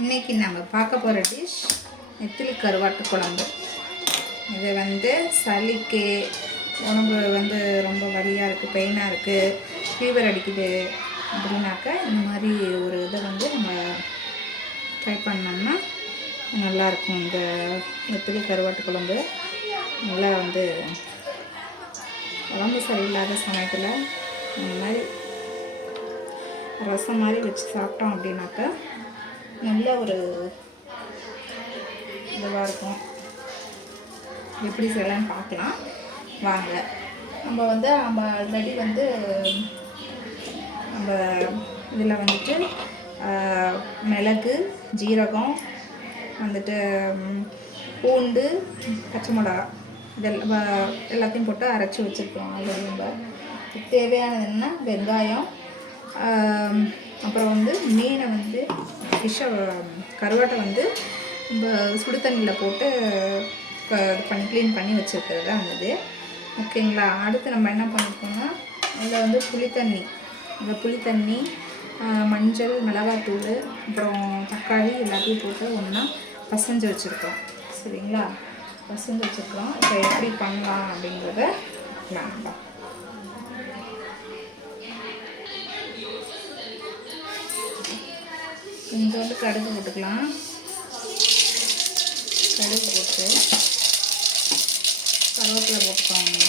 இன்றைக்கி நம்ம பார்க்க போகிற டிஷ் நெத்திலி கருவாட்டு குழம்பு. இது வந்து சளிக்கு, உடம்பு வந்து ரொம்ப வலியாக இருக்குது, பெயினாக இருக்குது, ஃபீவர் அடிக்குது அப்படின்னாக்க இந்த மாதிரி ஒரு இதை வந்து நம்ம ட்ரை பண்ணோம்னா நல்லாயிருக்கும். இந்த நெத்திலி கருவாட்டு குழம்பு நல்லா வந்து உடம்பு சரியில்லாத சமயத்தில் இந்த மாதிரி ரசம் மாதிரி வச்சு சாப்பிட்டோம் அப்படின்னாக்கா நல்ல ஒரு இதுவாக இருக்கும். எப்படி செய்யலான்னு பார்க்கலாம் வாங்க. நம்ம ஆல்ரெடி வந்து நம்ம இதில் வந்துட்டு மிளகு, ஜீரகம், வந்துட்டு பூண்டு, பச்சை மிளகா இதெல்லாம் எல்லாத்தையும் போட்டு அரைச்சி வச்சுருக்கோம். ஆல்ரெடி நம்ம தேவையானது என்ன, வெங்காயம், அப்புறம் வந்து மீனை வந்து கருவாட்டை வந்து நம்ம சுடு தண்ணியில் போட்டு க்ளீன் பண்ணி வச்சுருக்கிறது தான் இருந்தது. ஓகேங்களா. அடுத்து நம்ம என்ன பண்ணியிருக்கோம்னா அதில் வந்து புளித்தண்ணி, மஞ்சள், மிளகாத்தூள், அப்புறம் தக்காளி எல்லாத்தையும் போட்டு ஒன்றா பசைஞ்சு வச்சுருக்கோம். சரிங்களா. பசைஞ்சு வச்சுருக்கோம். இப்போ எப்படி பண்ணலாம் அப்படின்றத வேண்டாம். கொஞ்சோண்டு கடுகு போட்டுக்கலாம். கடுகு போட்டு கருவேப்பிலை போட்டுக்கோங்க.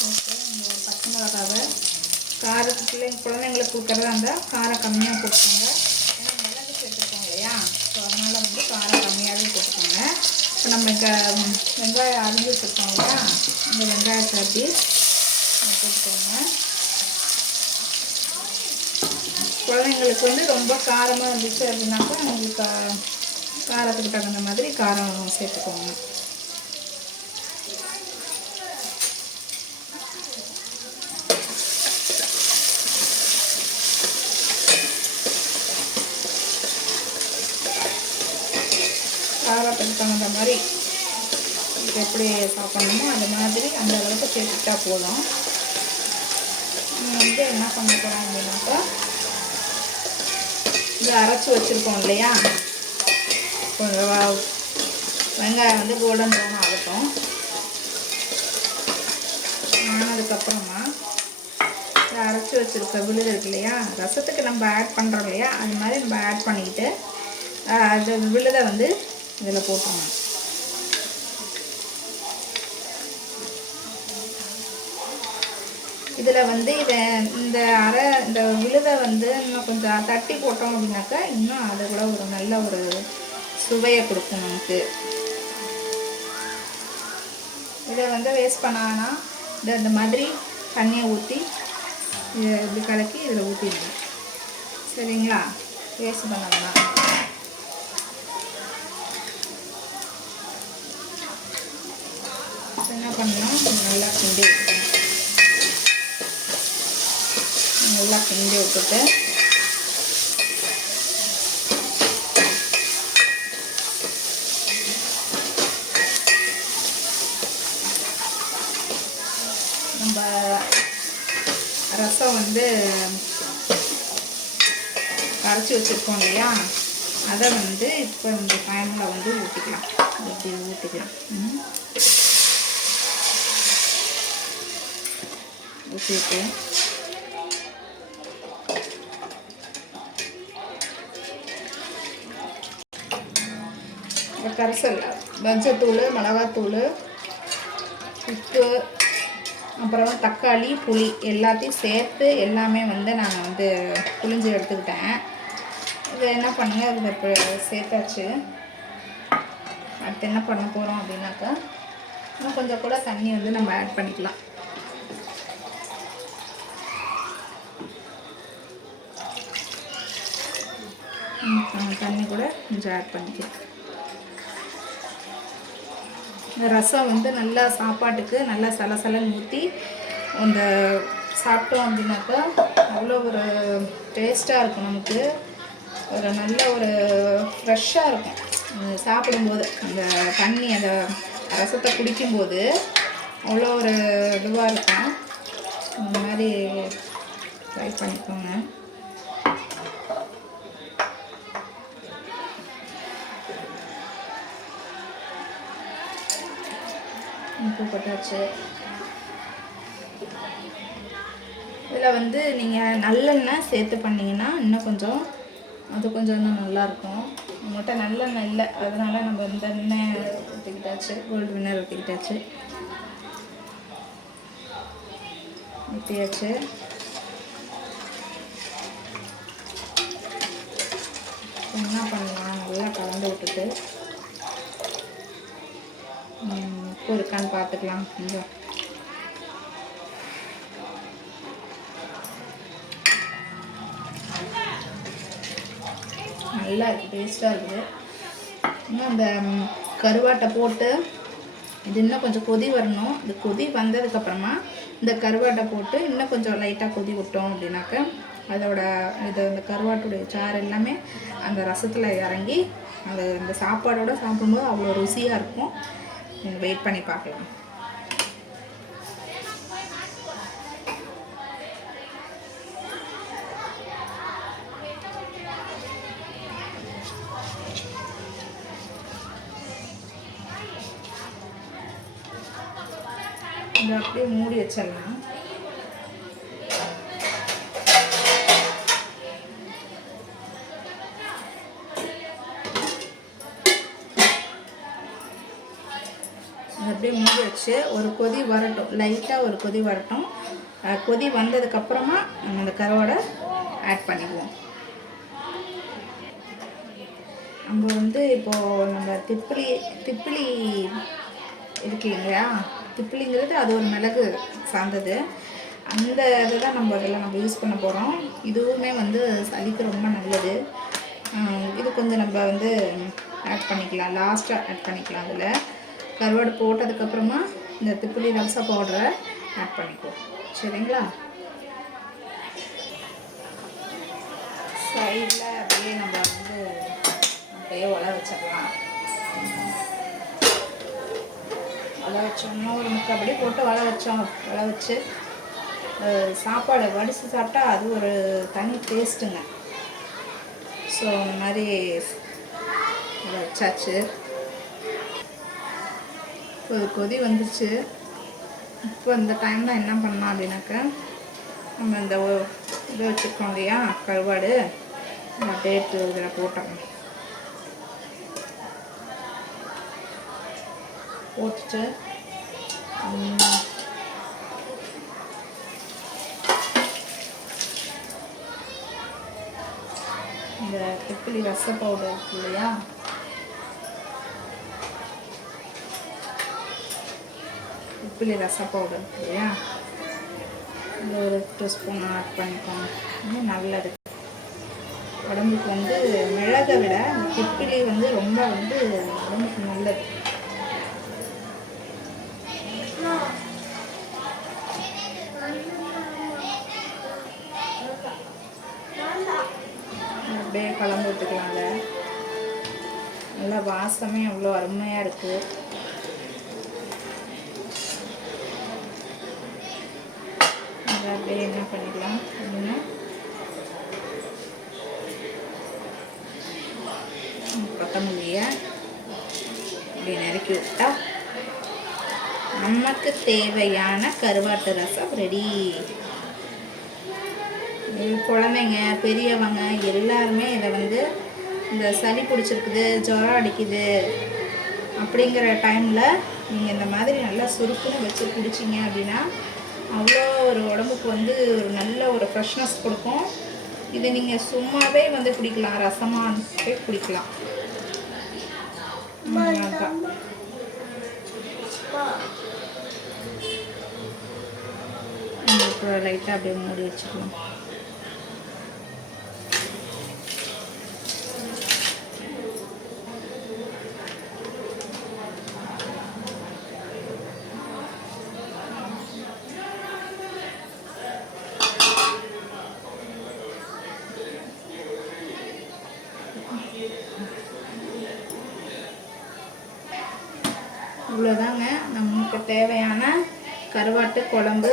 போட்டு இந்த ஒரு பச்சை மிளகாவை காரத்துக்குள்ளே குழந்தைங்களுக்கு கொடுக்குறதா இருந்தால் காரம் கம்மியாக போட்டுக்கோங்க. ஏன்னா மிளகு சேர்த்துருக்கோம் இல்லையா, ஸோ அதனால் வந்து காரம் கம்மியாகவே போட்டுக்கோங்க. இப்போ நம்ம வெங்காயம் அரிஞ்சு வச்சுருக்கோம் இல்லையா, இந்த வெங்காயத்தை அப்படி போட்டுக்கோங்க. குழந்தைங்களுக்கு வந்து ரொம்ப காரமாக இருந்துச்சு அப்படின்னாக்கா அவங்களுக்கு காரத்துக்கு தகுந்த மாதிரி காரம் சேர்த்துக்கோங்க. காரத்துக்கு தகுந்த மாதிரி எப்படி சாப்பிடணுமோ அந்த மாதிரி அந்த அளவுக்கு சேர்த்துக்கிட்டா போதும். வந்து என்ன பண்ண போகிறோம் அப்படின்னாக்கா இது அரைச்சி வச்சுருக்கோம் இல்லையா, கொஞ்சம் வெங்காயம் வந்து கோல்டன் ப்ரௌன் ஆகட்டும். ஆனதுக்கப்புறமா இதை அரைச்சி வச்சுருக்க விழுது இருக்கு இல்லையா, ரசத்துக்கு நம்ம ஆட் பண்ணுறோம் இல்லையா, அது மாதிரி நம்ம ஆட் பண்ணிக்கிட்டு அது விழுதை வந்து இதில் போட்டுருணும். இதில் வந்து இந்த விழுதை வந்து இன்னும் கொஞ்சம் தட்டி போட்டோம் அப்படின்னாக்கா இன்னும் அதை கூட ஒரு நல்ல ஒரு சுவையை கொடுக்கும் நமக்கு. இதை வந்து வேஸ்ட் பண்ணானா இந்த மாதிரி தண்ணியை ஊற்றி இப்படி கலக்கி இதில் ஊற்றிடணும். சரிங்களா. வேஸ்ட் பண்ணலாம். என்ன பண்ணலாம், நல்லா கிண்டி விட்டுக்கணும். நல்லா கிண்டி விட்டுட்டு நம்ம ரசம் வந்து கரைச்சி வச்சுருக்கோம் இல்லையா, அதை வந்து இப்போ இந்த டைமில் வந்து ஊற்றிக்கலாம். இப்படி ஊற்றிக்கலாம். ஊற்றிட்டு கரைசல் மஞ்சத்தூள், மிளகாத்தூள், உப்பு, அப்புறம் தக்காளி, புளி எல்லாத்தையும் சேர்த்து எல்லாமே வந்து நான் வந்து புளிஞ்சு எடுத்துக்கிட்டேன். இதை என்ன பண்ணுங்க, இதில் இப்போ சேர்த்தாச்சு. அடுத்து என்ன பண்ண போகிறோம் அப்படின்னாக்கா இன்னும் கொஞ்சம் கூட தண்ணி வந்து நம்ம ஆட் பண்ணிக்கலாம். தண்ணி கூட கொஞ்சம் ஆட் பண்ணிக்கலாம். இந்த ரசம் வந்து நல்லா சாப்பாட்டுக்கு நல்லா சலசலன்னு ஊற்றி அந்த சாப்பிட்டோம் அப்படின்னாக்கா அவ்வளோ ஒரு டேஸ்ட்டாக இருக்கும். நமக்கு ஒரு நல்ல ஒரு ஃப்ரெஷ்ஷாக இருக்கும் சாப்பிடும்போது. அந்த தண்ணி அந்த ரசத்தை குடிக்கும்போது அவ்வளோ ஒரு இதுவாக இருக்கும். இந்த மாதிரி ட்ரை பண்ணிக்கோங்க. உப்பு போட்டாச்சு. இதில் வந்து நீங்கள் நல்லெண்ணெய் சேர்த்து பண்ணிங்கன்னா இன்னும் கொஞ்சம் இன்னும் நல்லாயிருக்கும். நம்மகிட்ட நல்லெண்ணெய் இல்லை, அதனால் நம்ம இந்த எண்ணெய் ஊற்றிக்கிட்டாச்சு, கோல்டு வின்னர் ஊற்றிக்கிட்டாச்சு. ஊற்றியாச்சு. என்ன பண்ணலாம், நல்லா கலந்து விட்டுட்டு உப்பு இருக்கான்னு பார்த்துக்கலாம். கொஞ்சம் நல்லா இருக்குது, டேஸ்ட்டாக இருக்குது. இன்னும் அந்த கருவாட்டை போட்டு இது இன்னும் கொஞ்சம் கொதி வரணும். இந்த கொதி வந்ததுக்கப்புறமா இந்த கருவாட்டை போட்டு இன்னும் கொஞ்சம் லைட்டாக கொதி விட்டோம் அப்படின்னாக்க அதோட இந்த கருவாட்டுடைய சாறு எல்லாமே அந்த ரசத்தில் இறங்கி அந்த சாப்பாடோடு சாப்பிடும்போது அவ்வளோ ருசியாக இருக்கும். நீங்கள் வெயிட் பண்ணி பார்க்கலாம். இதை அப்படியே மூடி வச்சிடலாம். அப்படியே மூடி வச்சு ஒரு கொதி வரட்டும், லைட்டாக ஒரு கொதி வரட்டும். கொதி வந்ததுக்கப்புறமா நம்ம அந்த கருவாடை ஆட் பண்ணிக்குவோம். நம்ம வந்து இப்போது நம்ம திப்பிலி இருக்கு இல்லையா, திப்பிலிங்கிறது அது ஒரு மிளகு சார்ந்தது. அந்த இதை தான் நம்ம யூஸ் பண்ண போகிறோம். இதுவுமே வந்து சளிக்கு ரொம்ப நல்லது. இது கொஞ்சம் நம்ம வந்து ஆட் பண்ணிக்கலாம், லாஸ்ட்டாக ஆட் பண்ணிக்கலாம். அதில் கருவாடு போட்டதுக்கப்புறமா இந்த திப்பிலி ரச பவுடரை ஆட் பண்ணிக்குவோம். சரிங்களா? சைடில் அப்படியே நம்ம வந்து அப்படியே வச்சிடலாம். வச்சோம்னா ஒரு முக்காப்படி போட்டு வச்சு சாப்பாடு வடித்து சாப்பிட்டா அது ஒரு தனி டேஸ்ட்டுங்க. ஸோ அந்த மாதிரி வச்சாச்சு. ஒரு கொதி வந்துச்சு. இப்போ இந்த டைமில் என்ன பண்ணலாம் அப்படின்னாக்க, நம்ம இந்த இதை வச்சுருக்கோம் இல்லையா கருவாடு, அப்படியே இதில் போட்டுட்டு இந்த திப்பிலி ரச பவுடர் இருக்கு இல்லையா, இந்த ஒரு 2 ஸ்பூன் ஆட் பண்ணிக்கோங்க. இன்னும் நல்லது. உடம்புக்கு வந்து மிளகை விட திப்பிலி வந்து ரொம்ப வந்து உடம்புக்கு நல்லது. அப்படியே கலந்து விட்டுக்கலாங்க. நல்லா வாசமே அவ்வளோ அருமையாக இருக்குது. அப்படியே என்ன பண்ணிக்கலாம் அப்படின்னா கொத்தமல்லியை அப்படி நறுக்கி விட்டா நமக்கு தேவையான கருவாட்டு ரசம் ரெடி. குழந்தைங்க பெரியவங்க எல்லாருமே இதை வந்து இந்த சளி பிடிச்சிருக்குது, ஜுரம் அடிக்குது அப்படிங்கிற டைமில் நீங்கள் இந்த மாதிரி நல்லா சுருக்குன்னு வச்சு குடிச்சிங்க அப்படின்னா அவ்வளோ ஒரு உடம்புக்கு வந்து ஒரு நல்ல ஒரு ஃப்ரெஷ்னஸ் கொடுக்கும். இதை நீங்கள் சும்மாவே வந்து குடிக்கலாம், ரசமாக குடிக்கலாம். இப்போ லைட்டாக அப்படியே மூடி வச்சுக்கலாம். இவ்வளோதாங்க நமக்கு தேவையான கருவாட்டு குழம்பு,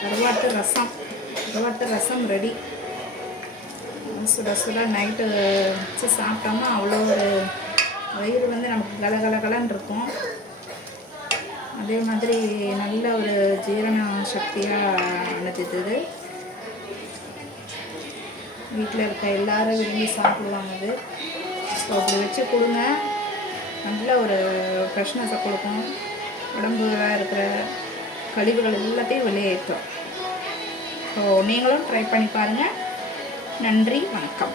கருவாட்டு ரசம் ரெடி. சுட சுட நைட்டு வச்சு சாப்பிட்டோம்னா அவ்வளோ ஒரு வயிறு வந்து நமக்கு கலகலன்னு இருக்கும். அதே மாதிரி நல்ல ஒரு ஜீரண சக்தியாக ஆனது இது. வீட்டில் இருக்க எல்லாரும் விரும்பி சாப்பிடுவாங்க இது. ஸோ அப்படி வச்சு கொடுங்க, நல்ல ஒரு ஃப்ரெஷ்னஸை கொடுக்கும், உடம்புல இருக்கிற கழிவுகள் எல்லாத்தையும் வெளியேற்றும். ஸோ நீங்களும் ட்ரை பண்ணி பாருங்கள். நன்றி, வணக்கம்.